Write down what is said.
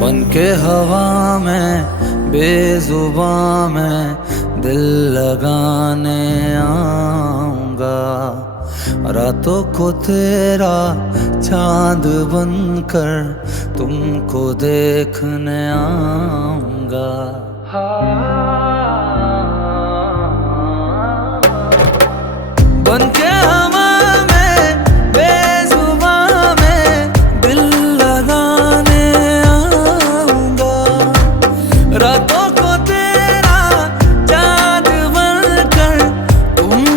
बन के हवा में बेजुबां में दिल लगाने आऊंगा। रातों को तेरा चांद बनकर तुमको देखने आऊंगा।